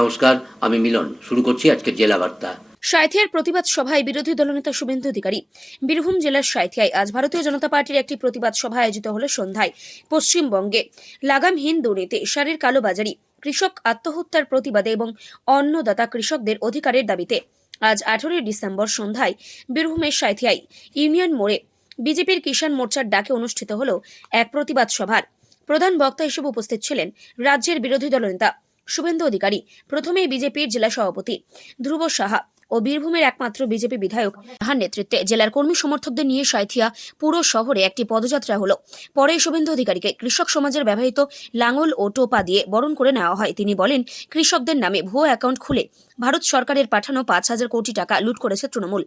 নমস্কার, আমি মিলন। শুরু করছি আজকের জেলা বার্তা। সাঁইথিয়ার প্রতিবাদ সভায় বিরোধী দলনেতা শুভেন্দু অধিকারী। বীরভূম জেলার সাঁইথিয়ায় আজ ভারতীয় জনতা পার্টির একটি প্রতিবাদ সভা আয়োজিত হল সন্ধ্যায়। পশ্চিমবঙ্গে লাগামহীন দুর্নীতি, সারের কালোবাজারি, কৃষক আত্মহত্যার প্রতিবাদে এবং অন্নদাতা কৃষকদের অধিকারের দাবিতে আজ 18 ডিসেম্বর সন্ধ্যায় বীরভূমের সাঁইথিয়ায় ইউনিয়ন মোড়ে বিজেপির কিষাণ মোর্চার ডাকে অনুষ্ঠিত হল এক প্রতিবাদ সভার প্রধান বক্তা হিসেবে উপস্থিত ছিলেন রাজ্যের বিরোধী দলনেতা শুভেন্দু অধিকারী, প্রথমে বিজেপির জেলা সভাপতি ধ্রুব সাহা ও বীরভূমের একমাত্র বিজেপি বিধায়ক তাহার নেতৃত্বে জেলার কর্মী সমর্থকদের নিয়ে সাঁইথিয়া পুরো শহরে একটি পদযাত্রা হলো। পরে শুভেন্দু অধিকারীকে কৃষক সমাজের ব্যবহৃত লাঙল ও টোপা দিয়ে বরণ করে নেওয়া হয়। তিনি বলেন, কৃষকদের নামে ভুয়ো অ্যাকাউন্ট খুলে ভারত সরকারের পাঠানো 5,000 কোটি টাকা লুট করেছে তৃণমূল।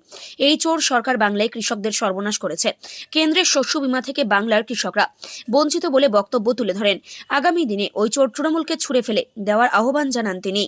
এই চোর সরকার বাংলায় কৃষকদের সর্বনাশ করেছে। কেন্দ্রের শস্য বীমা থেকে বাংলার কৃষকরা বঞ্চিত বলে বক্তব্য তুলে ধরেন। আগামী দিনে ওই চোর তৃণমূলকে ছুড়ে ফেলে দেওয়ার আহ্বান জানান তিনি।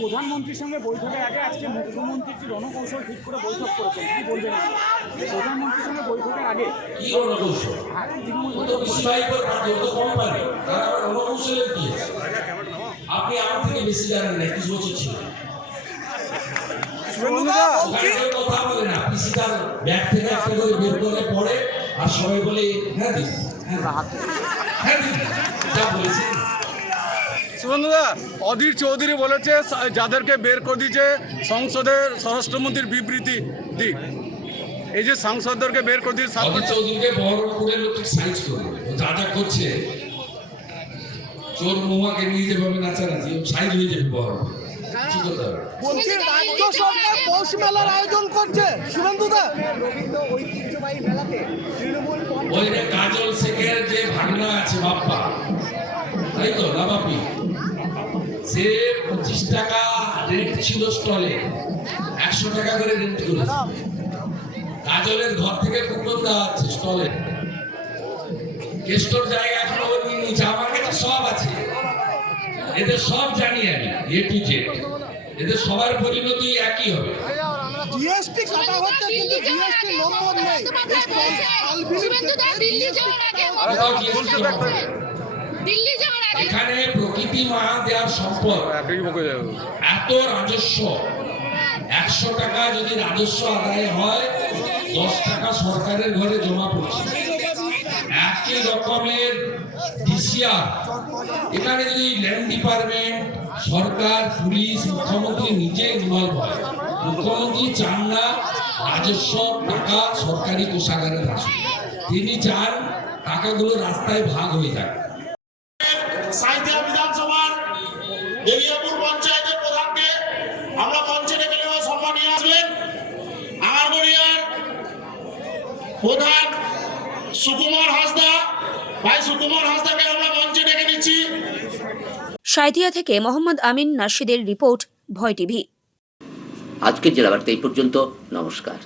প্রধানমন্ত্রীর সঙ্গে বৈঠকের আগে আজকে মুখ্যমন্ত্রীর যে রণকৌশল ঠিক করে বৈঠক করেছেন, কি বলবেন? প্রধানমন্ত্রীর সঙ্গে বৈঠকের আগে কি রণকৌশল? আপনি আমার থেকে বেশি জানেন না, 21 বছর ছিল। কথা বলে না, পিসিটার ব্যাগ থেকে একটা করে বের করে পড়ে আর সবাই বলে হ্যাঁ দিদি, হ্যাঁ দিদি, যা বলেছি। শুভেন্দুদা, অধীর চৌধুরী বলেছে যাদেরকে বের করে দিয়েছে সংসদের স্বরাষ্ট্রমন্ত্রীর বিবৃতি দিক। এই যে সাংসদদেরকে বের করে দিয়ে অধীর চৌধুরীকে বহরমপুরের লোক সাইজ করবে, যা যা করছে চোর মহুয়াকে নিয়ে যেভাবে নাচানাচি সাইজ হয়ে যাবে বহরমপুর। কিছু করতে হবে। বলছি রাজ্য সরকার পৌষ মেলার আয়োজন করছে শুভেন্দুদা। রবীন্দ্র ঐতিহ্যবাহী মেলাতে তৃণমূল ওই যে কাজল শেখের যে ভাগনা আছে বাপ্পা, তাই তো না বাপি, সে 25 টাকা রেন্ট ছিল স্টলে, 100 টাকা করে রেন্ট করেছে। কাজলের ঘর থেকে কুপন দেওয়া হচ্ছে স্টলে। কেষ্টর জায়গা এখনো নিয়ে নিচ্ছে, আমার কাছে সব আছে, এদের সব জানি আমি এ টু জেড। এদের সবার পরিণতি একই হবে। জিএসটি কাটা হচ্ছে কিন্তু জিএসটি নম্বর নেই। এখানে প্রকৃতি মা দেওয়ার সম্পদ, এত রাজস্ব, 100 টাকা যদি রাজস্ব আদায় হয় 10 টাকা সরকারের ঘরে জমা পড়ছে। একই রকমের ডিসিআর, এখানে যদি ল্যান্ড ডিপার্টমেন্ট, সরকার, পুলিশ, মুখ্যমন্ত্রী নিজে ইনভলভ হয়। মুখ্যমন্ত্রী চান না রাজস্ব টাকা সরকারি কোষাগারে আসে, তিনি চান টাকাগুলো রাস্তায় ভাগ হয়ে যায়। সাঁইথিয়া বিধানসভার বেরিয়াপুর পঞ্চায়েতের প্রধানকে আমরা মঞ্চে ডেকে নেব, সম্মানীয় আসবেন। আঙারগড়িয়ার প্রধান সুকুমার হাসদা, ভাই সুকুমার হাসদাকে আমরা মঞ্চে ডেকে নিচ্ছি। সাঁইথিয়া থেকে মোহাম্মদ আমিন নাশিদের রিপোর্ট, ভয় টিভি। আজকের জেলা বার্তা এই পর্যন্ত। নমস্কার।